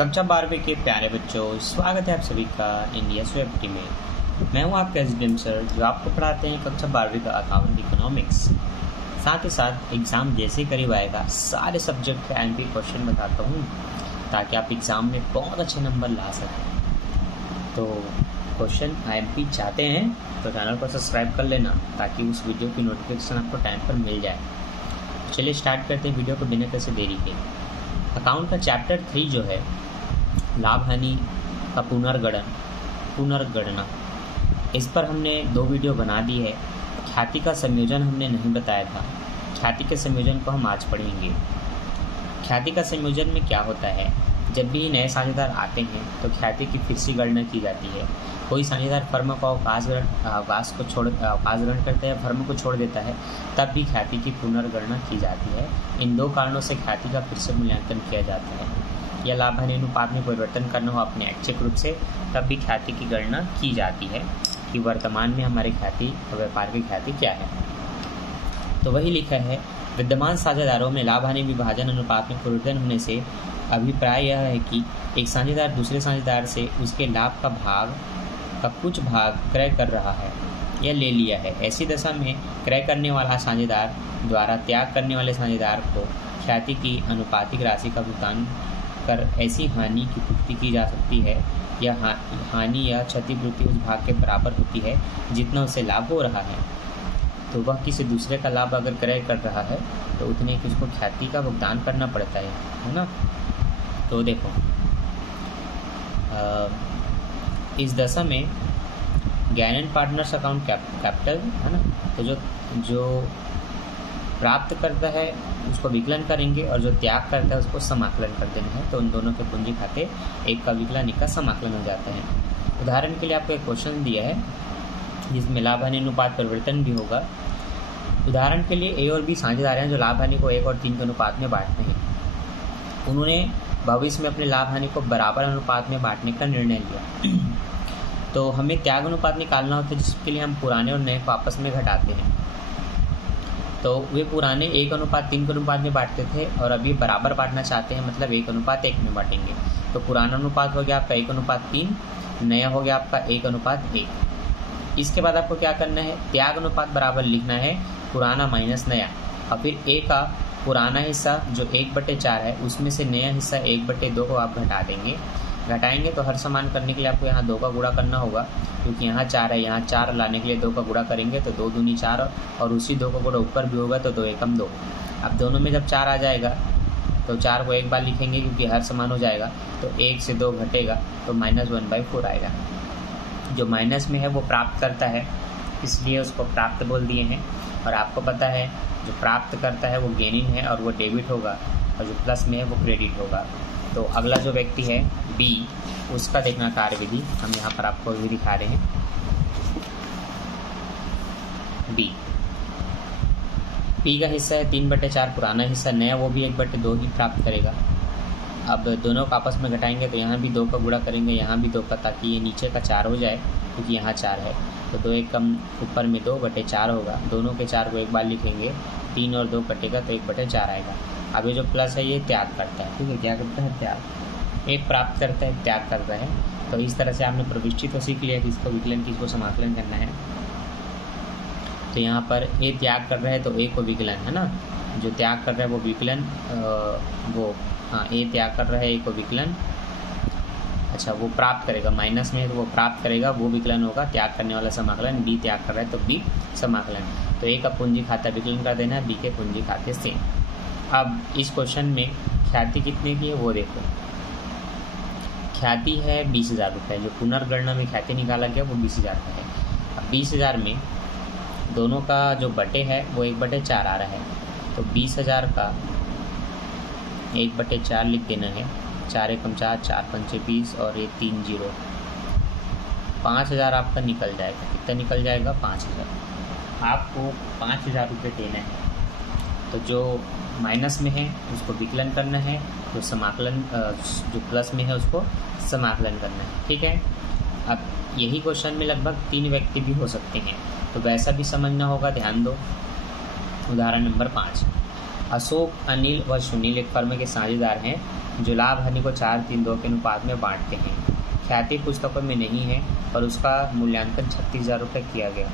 कक्षा 12वीं के प्यारे बच्चों, स्वागत है आप सभी का इंडिया स्वेप्टी में। मैं हूं आपका एसडीएम सर, जो आपको पढ़ाते हैं कक्षा 12वीं का अकाउंट इकोनॉमिक्स। साथ ही साथ एग्ज़ाम जैसे करीब आएगा सारे सब्जेक्ट का एमपी क्वेश्चन बताता हूं, ताकि आप एग्ज़ाम में बहुत अच्छे नंबर ला सकें। तो क्वेश्चन एमपी चाहते हैं तो चैनल को सब्सक्राइब कर लेना, ताकि उस वीडियो की नोटिफिकेशन आपको टाइम पर मिल जाए। चलिए स्टार्ट करते हैं वीडियो को बिना किसी देरी के। अकाउंट का चैप्टर 3 जो है लाभ हानि का पुनर्गणना, इस पर हमने 2 वीडियो बना दी है। ख्याति का संयोजन हमने नहीं बताया था, ख्याति के संयोजन को हम आज पढ़ेंगे। ख्याति का संयोजन में क्या होता है, जब भी नए साझेदार आते हैं तो ख्याति की फिर से गणना की जाती है। कोई साझेदार फर्म को अवकाश ग्रहण करता है, फर्म को छोड़ देता है, तब भी ख्याति की पुनर्गणना की जाती है। इन 2 कारणों से ख्याति का फिर से मूल्यांकन किया जाता है। या लाभ हानि अनुपात में परिवर्तन करना हो अपने ऐच्छिक रूप से, तब भी ख्याति की गणना की जाती है कि वर्तमान में हमारी ख्याति और व्यापार की ख्याति क्या है। तो वही लिखा है, विद्यमान साझेदारों में लाभ हानि विभाजन अनुपात में परिवर्तन होने से अभिप्राय यह है कि एक साझेदार दूसरे साझेदार से उसके लाभ का कुछ भाग क्रय कर रहा है या ले लिया है। ऐसी दशा में क्रय करने वाला साझेदार द्वारा त्याग करने वाले साझेदार को ख्याति की अनुपातिक राशि का भुगतान कर ऐसी हानि की पूर्ति की जा सकती है। यह हानि या क्षतिपूर्ति उस भाग के बराबर होती है जितना उसे लाभ हो रहा है। तो वह किसी दूसरे का लाभ अगर क्रय कर रहा है तो उतने की उसको ख्याति का भुगतान करना पड़ता है ना। तो देखो, इस दशा में gain and partners account capital है ना। तो जो प्राप्त करता है उसको विकलन करेंगे और जो त्याग करता है उसको समाकलन कर देना है। तो उन दोनों के पूंजी खाते एक का विकलन एक का समाकलन हो जाता है। उदाहरण के लिए आपको एक क्वेश्चन दिया है जिसमें लाभ हानि अनुपात परिवर्तन भी होगा। उदाहरण के लिए ए और बी साझेदार हैं जो लाभ हानि को 1 और 3 के अनुपात में बांटते हैं। उन्होंने भविष्य में अपने लाभ हानि को बराबर अनुपात में बांटने का निर्णय लिया। तो हमें त्याग अनुपात निकालना होता है, जिसके लिए हम पुराने और नए को आपस में घटाते हैं। तो वे पुराने 1:3 के अनुपात में बांटते थे और अभी बराबर बांटना चाहते हैं, मतलब 1:1 में बांटेंगे। तो पुराना अनुपात हो गया आपका 1:3, नया हो गया आपका 1:1। इसके बाद आपको क्या करना है, त्याग अनुपात बराबर लिखना है पुराना माइनस नया, और फिर ए का पुराना हिस्सा जो 1/4 है उसमें से नया हिस्सा 1/2 को आप घटाएंगे। तो हर समान करने के लिए आपको यहाँ 2 का गुणा करना होगा, क्योंकि यहाँ 4 है, यहाँ 4 लाने के लिए 2 का गुणा करेंगे तो 2 दूनी 4 और उसी 2 का गुणा ऊपर भी होगा तो 2 एकम 2। अब दोनों में जब 4 आ जाएगा तो 4 को एक बार लिखेंगे क्योंकि हर समान हो जाएगा। तो 1 से 2 घटेगा तो -1/4 आएगा। जो माइनस में है वो प्राप्त करता है, इसलिए उसको प्राप्त बोल दिए हैं। और आपको पता है जो प्राप्त करता है वो गेनिंग है और वो डेबिट होगा, और जो प्लस में है वो क्रेडिट होगा। तो अगला जो व्यक्ति है बी, उसका देखना कार्यविधि हम यहाँ पर आपको भी दिखा रहे हैं। बी का हिस्सा है 3/4 पुराना हिस्सा, नया वो भी 1/2 ही प्राप्त करेगा। अब दोनों को आपस में घटाएंगे तो यहाँ भी 2 का गुणा करेंगे, यहाँ भी 2 का, ताकि ये नीचे का 4 हो जाए, क्योंकि यहाँ 4 है। तो 2 एकम ऊपर में 2/4 होगा। दोनों के 4 को एक बार लिखेंगे, 3 और 2 कटेगा तो 1/4 आएगा। अब ये जो प्लस है ये त्याग करता है, ठीक है, क्या करता है, त्याग। एक प्राप्त करता है, त्याग करता है। तो इस तरह से आपने प्रविष्टि तो सीख लिया कि इसको विकलन किसको समाकलन करना है। तो यहाँ पर ए त्याग कर रहा है तो ए को विकलन है ना, जो त्याग कर रहा है वो विकलन, ए त्याग कर रहा है, ए को विकलन, अच्छा वो प्राप्त करेगा, माइनस में है तो वो प्राप्त करेगा, वो विकलन होगा, त्याग करने वाला समाकलन। बी त्याग कर रहा है तो बी समाकलन। तो ए का पूंजी खाता विकलन कर देना है बी के पूंजी खाते से। अब इस क्वेश्चन में ख्याति कितने की है वो देखो। ख्याति है 20,000 रुपये, जो पुनर्गणना में ख्याति निकाला गया वो 20,000 का है। अब 20,000 में दोनों का जो बटे है वो 1/4 आ रहा है, तो 20,000 का 1/4 लिख देना है। 4 एकम 4, 4 पंचे 20 और ये 3 0, 5,000 आपका निकल जाएगा। कितना निकल जाएगा, 5,000। आपको 5,000 रुपये देना है। तो जो माइनस में है उसको विकलन करना है, तो समाकलन, जो प्लस में है उसको समाकलन करना है, ठीक है। अब यही क्वेश्चन में लगभग 3 व्यक्ति भी हो सकते हैं, तो वैसा भी समझना होगा, ध्यान दो। उदाहरण नंबर 5, अशोक, अनिल व सुनील एक फर्म के साझेदार हैं जो लाभ हानि को 4-3-2 के अनुपात में बांटते हैं। ख्याति पुस्तकों में नहीं है पर उसका मूल्यांकन 36,000 रुपये किया गया।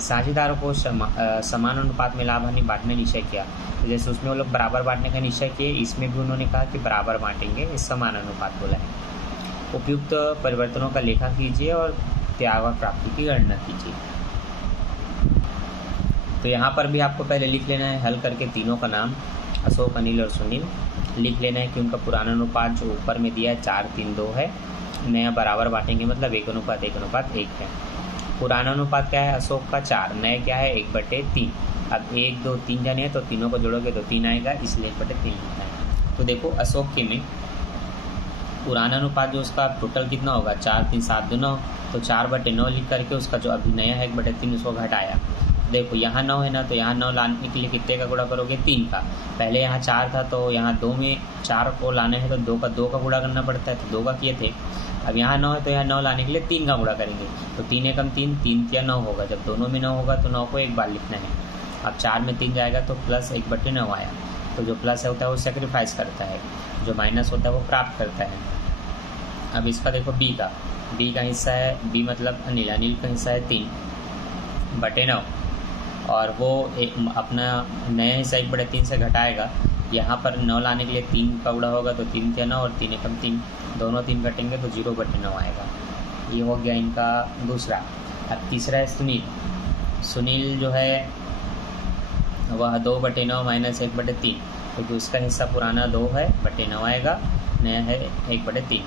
साझेदारों को समान अनुपात में लाभ हानि बांटने निश्चय किया। तो जैसे उसमें वो लोग बराबर बांटने का निश्चय किए, इसमें भी उन्होंने कहा कि बराबर बांटेंगे, इस समान अनुपात बोला है। उपयुक्त परिवर्तनों का लेखा कीजिए और त्याग और प्राप्ति की गणना कीजिए। तो यहाँ पर भी आपको पहले लिख लेना है हल करके तीनों का नाम, अशोक, अनिल और सुनील। लिख लेना है कि उनका पुराना अनुपात जो ऊपर में दिया है 4-3-2 है, नया बराबर बांटेंगे मतलब 1:1:1 है। पुराना अनुपात क्या है अशोक का 4, नया क्या है 1/3। अब 1, 2, 3 जाने हैं तो तीनों को जोड़ोगे तो 3 आएगा, इसलिए 1/3 लिखना है। तो देखो अशोक के में पुराना अनुपात जो उसका टोटल कितना होगा 4, 3, 7, 2, 9, तो 4/9 लिख करके उसका जो अभी नया है 1/3 उसको घटाया। देखो यहाँ 9 है ना, तो यहाँ 9 लाने के लिए कितने का गुणा करोगे 3 का। पहले यहाँ 4 था तो यहाँ 2 में 4 को लाने हैं तो 2 का गुणा करना पड़ता है, तो 2 का किए थे। अब यहाँ 9 है तो यहाँ 9 लाने के लिए 3 का गुणा करेंगे, तो 3 एकम 3, 3 या 9 होगा। जब दोनों में 9 होगा तो 9 को एक बार लिखना है। अब 4 में 3 जाएगा तो प्लस 1/9 आया। तो जो प्लस होता है वो सेक्रीफाइस करता है, जो माइनस होता है वो प्राप्त करता है। अब इसका देखो बी का हिस्सा है, बी मतलब अनिल का हिस्सा है 3/9 और वो अपना नया हिस्सा 1/3 से घटाएगा। यहाँ पर 9 लाने के लिए 3 का गुणा होगा तो 3 या 9 और 3 एकम 3, दोनों 3 घटेंगे तो 0/9 आएगा। ये हो गया इनका दूसरा। अब तीसरा है सुनील जो है वह 2/9 माइनस 1/3, क्योंकि उसका हिस्सा पुराना 2/9 आएगा, नया है 1/3।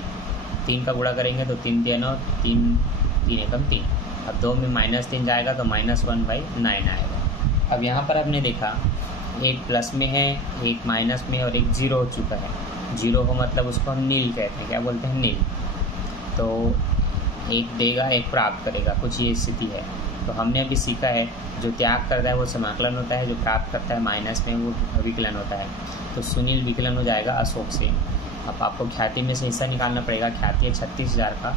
3 का गुणा करेंगे तो 3 या 9, 3 एकम 3। अब 2 में -3 जाएगा तो -1/9 आएगा। अब यहाँ पर आपने देखा एक प्लस में है, एक माइनस में है और एक 0 हो चुका है। 0 हो मतलब उसको हम नील कहते हैं, क्या बोलते हैं नील। तो एक देगा एक प्राप्त करेगा, कुछ ये स्थिति है। तो हमने अभी सीखा है जो त्याग करता है वो समाकलन होता है, जो प्राप्त करता है माइनस में वो विकलन होता है। तो सुनील विकलन हो जाएगा अशोक से। अब आपको ख्याति में से हिस्सा निकालना पड़ेगा। ख्याति है 36,000 का,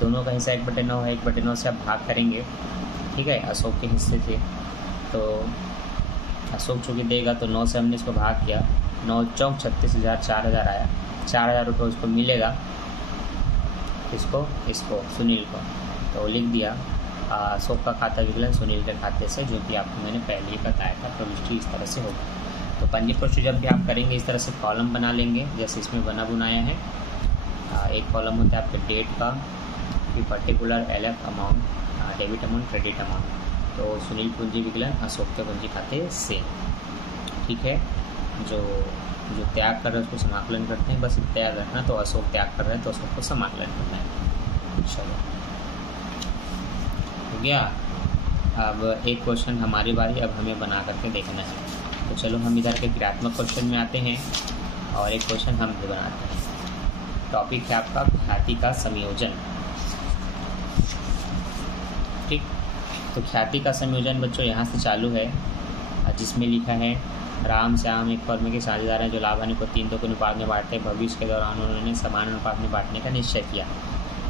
दोनों का हिस्सा 1/9 है, 1/9 से आप भाग करेंगे, ठीक है, अशोक के हिस्से से। तो अशोक चूँकि देगा तो 9 से हमने इसको भाग किया, 9 चौक 36,000, 4,000 आया। 4,000 रुपये उसको मिलेगा, इसको सुनील को। तो लिख दिया अशोक का खाता विकलन सुनील के खाते से, जो कि आपको मैंने पहले ही बताया था। प्रविष्टि इस तरह से होगी। तो पंजी प्रोसीजर भी आप करेंगे इस तरह से, कॉलम बना लेंगे जैसे इसमें बनाया है। एक कॉलम होता है आपके डेट का, कि particular LF amount, debit amount, credit amount. तो सुनील पूंजी विकलन अशोक के पूंजी खाते से, ठीक है। जो त्याग कर रहे हैं उसको समाकलन करते हैं, बस इतना याद रखना। तो अशोक त्याग कर रहे हैं तो अशोक को समाकलन करना है। चलो हो गया। अब एक क्वेश्चन हमारी बारी, अब हमें बना करके देखना है। तो चलो हम इधर के क्रियात्मक क्वेश्चन में आते हैं और एक क्वेश्चन हम भी बनाते हैं। टॉपिक है आपका ख्याति का संयोजन, ठीक। तो ख्याति का संयोजन बच्चों यहाँ से चालू है, जिसमें लिखा है राम श्याम एक फर्म के साझेदार हैं जो लाभ हानि को 3-2 के अनुपात में बांटते हैं। भविष्य के दौरान उन्होंने समान अनुपात में बांटने का निश्चय किया।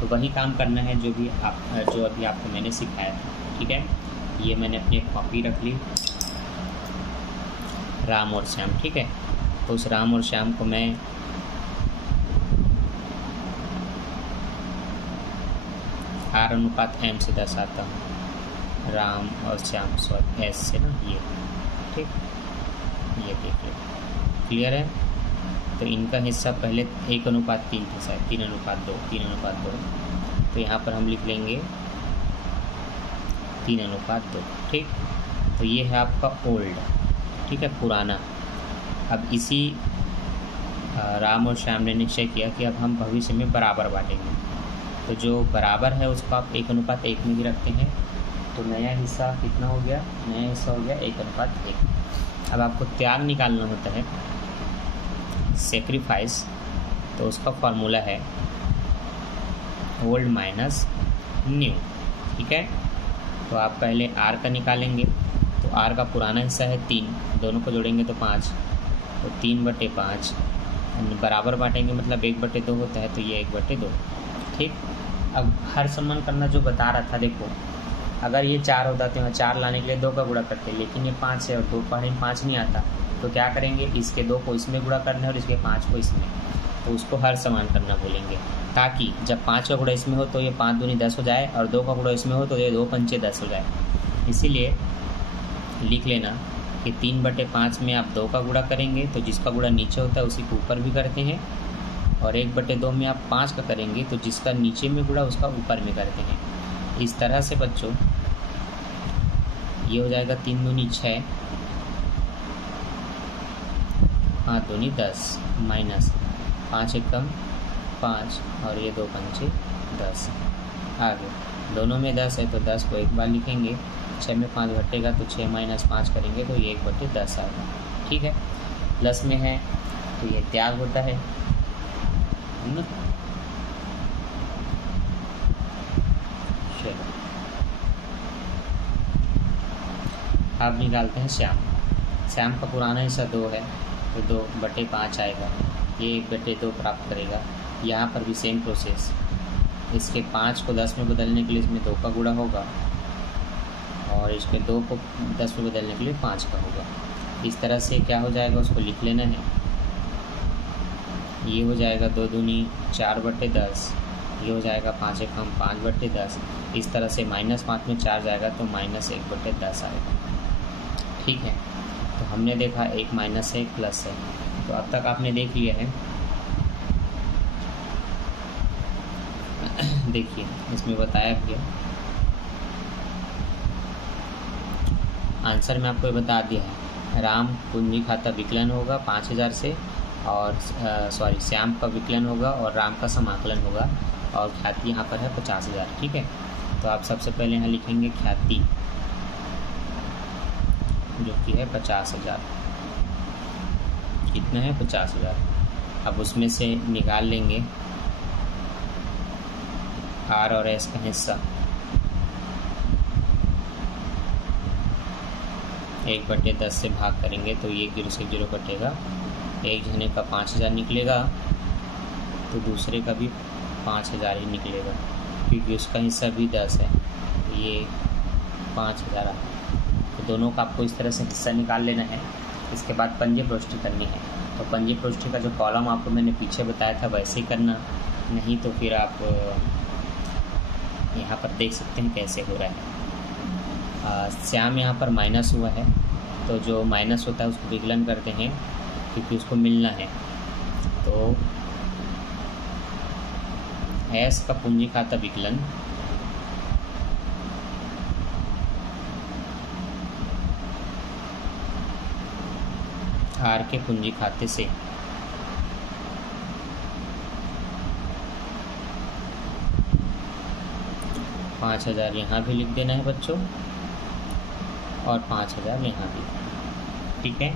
तो वही काम करना है जो अभी आपको मैंने सिखाया था, ठीक है। ये मैंने अपनी कॉपी रख ली, राम और श्याम, ठीक है। तो उस राम और श्याम को मैं R/M से दर्शाता हूँ, राम और श्याम, सॉरी S से ना, ये ठीक, ये देख लो, क्लियर है। तो इनका हिस्सा पहले 1:3 था शायद, 3:2, 3:2। तो यहाँ पर हम लिख लेंगे 3:2, ठीक। तो ये है आपका ओल्ड, ठीक है, पुराना। अब इसी राम और श्याम ने निश्चय किया कि अब हम भविष्य में बराबर बांटेंगे। तो जो बराबर है उसको आप 1:1 में भी रखते हैं। तो नया हिस्सा कितना हो गया, नया हिस्सा हो गया 1:1। अब आपको त्याग निकालना होता है, सेक्रीफाइस। तो उसका फॉर्मूला है ओल्ड माइनस न्यू, ठीक है। तो आप पहले R का निकालेंगे। तो R का पुराना हिस्सा है 3, दोनों को जोड़ेंगे तो 5, तो 3/5 बराबर बांटेंगे मतलब 1/2 होता है, तो ये 1/2, ठीक। अब हर सम्मान करना जो बता रहा था, देखो अगर ये 4 होता तो यहाँ 4 लाने के लिए 2 का गुणा करते, लेकिन ये 5 है और 2 पढ़े 5 नहीं आता, तो क्या करेंगे, इसके 2 को इसमें गुणा करना है और इसके 5 को इसमें, तो उसको हर समान करना बोलेंगे, ताकि जब 5 का गुणा इसमें हो तो ये 5 दूनी 10 हो जाए और 2 का गुणा इसमें हो तो ये 2 पंचे 10 हो जाए। इसीलिए लिख लेना कि 3/5 में आप 2 का गुणा करेंगे तो जिसका गुणा नीचे होता है उसी को ऊपर भी करते हैं, और 1/2 में आप 5 का करेंगे तो जिसका नीचे में गुणा उसका ऊपर में करते हैं। इस तरह से बच्चों ये हो जाएगा 3 दूनी 6, 5 दूनी 10 माइनस 5 एकम 5 और ये 2 पंचे 10। आगे दोनों में 10 है तो 10 को एक बार लिखेंगे, 6 में 5 घटेगा तो 6 - 5 करेंगे तो ये 1/10 आएगा। ठीक है, प्लस में है तो ये त्याग होता है ना। चलो अब निकालते हैं श्याम। श्याम का पुराना हिस्सा 2 है तो 2/5 आएगा, ये 1/2 प्राप्त करेगा। यहाँ पर भी सेम प्रोसेस, इसके 5 को 10 में बदलने के लिए इसमें 2 का गुणा होगा और इसके 2 को 10 में बदलने के लिए 5 का होगा। इस तरह से क्या हो जाएगा उसको लिख लेना है। ये हो जाएगा 2 दूनी 4/10, ये हो जाएगा 5 एकम 5/10। इस तरह से -5 में 4 जाएगा तो -1/10 आएगा। ठीक है, तो हमने देखा एक माइनस है एक प्लस है, तो अब तक आपने देख लिया है। देखिए इसमें बताया गया, आंसर में आपको बता दिया है। राम पूंजी खाता विकलन होगा 5000 से, और श्याम का विकलन होगा और राम का समाकलन होगा, और ख्याति यहाँ पर है 50,000। ठीक है, तो आप सबसे पहले यहाँ लिखेंगे ख्याति जो कि है 50,000। कितना है 50,000। अब उसमें से निकाल लेंगे आर और एस का हिस्सा, 1/10 से भाग करेंगे तो ये 0 से 0 कटेगा। एक जने का 5,000 निकलेगा तो दूसरे का भी 5,000 ही निकलेगा, क्योंकि उसका हिस्सा भी 10 है, तो ये 5,000 आ। तो दोनों का आपको इस तरह से हिस्सा निकाल लेना है। इसके बाद पंजे प्रोष्टि करनी है, तो पंजे प्रोष्टि का जो कॉलम आपको मैंने पीछे बताया था वैसे ही करना, नहीं तो फिर आप यहाँ पर देख सकते हैं कैसे हो रहा है। श्याम यहाँ पर माइनस हुआ है, तो जो माइनस होता है उसको विकलन करते हैं क्योंकि उसको मिलना है। तो एस का पूंजी खाता विकलन आर के पूंजी खाते से 5,000 यहाँ भी लिख देना है बच्चों, और 5,000 यहाँ भी। ठीक है,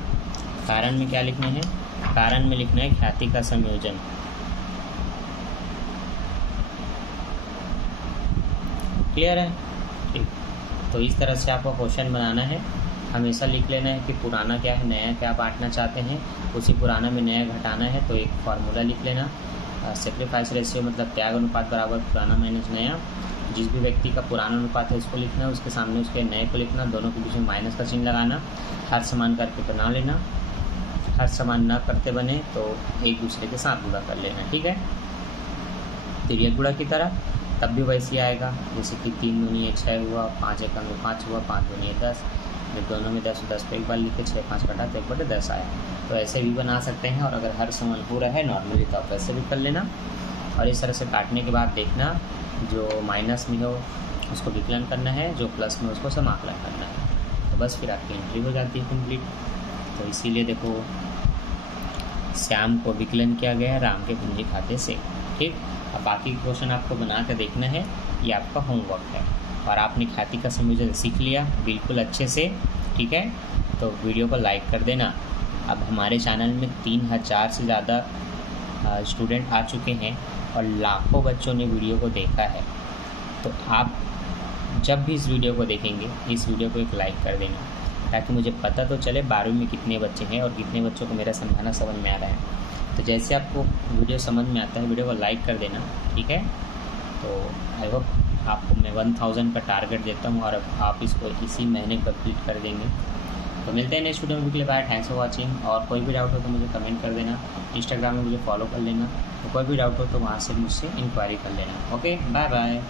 कारण में क्या लिखना है, कारण में लिखना है ख्याति का संयोजन। क्लियर है? ठीक, तो इस तरह से आपको क्वेश्चन बनाना है। हमेशा लिख लेना है कि पुराना क्या है, नया क्या बांटना चाहते हैं, उसी पुराना में नया घटाना है। तो एक फार्मूला लिख लेना, सेक्रीफाइस रेशियो मतलब त्याग अनुपात बराबर पुराना माइनस नया। जिस भी व्यक्ति का पुराना अनुपात है उसको लिखना है, उसके सामने उसके नए को लिखना, दोनों के बीच में माइनस का चिन्ह लगाना, हर समान करके बना लेना। हर समान ना करते बने तो एक दूसरे के साथ गुणा कर लेना। ठीक है, तिर्यक गुणा की तरह तब भी वैसे ही आएगा, जैसे कि 3 दूनी 6 हुआ, 5 एकम में 5 हुआ, 5 दूनी 10। जब दोनों में 10 को एक बार लिखे, 6 5 कटा तो 1/10 आया। तो ऐसे भी बना सकते हैं, और अगर हर समान हो रहा है नॉर्मली तो आप ऐसे भी कर लेना। और इस तरह से काटने के बाद देखना जो माइनस में हो उसको विकलन करना है, जो प्लस में उसको समाकलन करना है। तो बस फिर आपकी एंट्री हो जाती है कंप्लीट। तो इसीलिए देखो श्याम को विकलन किया गया है राम के पूंजी खाते से। ठीक, अब बाकी क्वेश्चन आपको बना कर देखना है, ये आपका होमवर्क है। और आपने ख्याति का संयोजन सीख लिया बिल्कुल अच्छे से। ठीक है, तो वीडियो को लाइक कर देना। अब हमारे चैनल में 3,000 से ज़्यादा स्टूडेंट आ चुके हैं और लाखों बच्चों ने वीडियो को देखा है। तो आप जब भी इस वीडियो को देखेंगे, इस वीडियो को एक लाइक कर देना, ताकि मुझे पता तो चले 12वीं में कितने बच्चे हैं और कितने बच्चों को मेरा समझाना समझ में आ रहा है। तो जैसे आपको वीडियो समझ में आता है, वीडियो को लाइक कर देना। ठीक है, तो आई होप आपको मैं 1000 का टारगेट देता हूँ और आप इसको इसी महीने कंप्लीट कर देंगे। तो मिलते हैं नेक्स्ट वीडियो में, के लिए बाय, थैंक्स फॉर वॉचिंग। और कोई भी डाउट हो तो मुझे कमेंट कर देना, इंस्टाग्राम में मुझे फॉलो कर लेना, तो कोई भी डाउट हो तो वहाँ से मुझसे इंक्वायरी कर लेना। Okay, bye bye.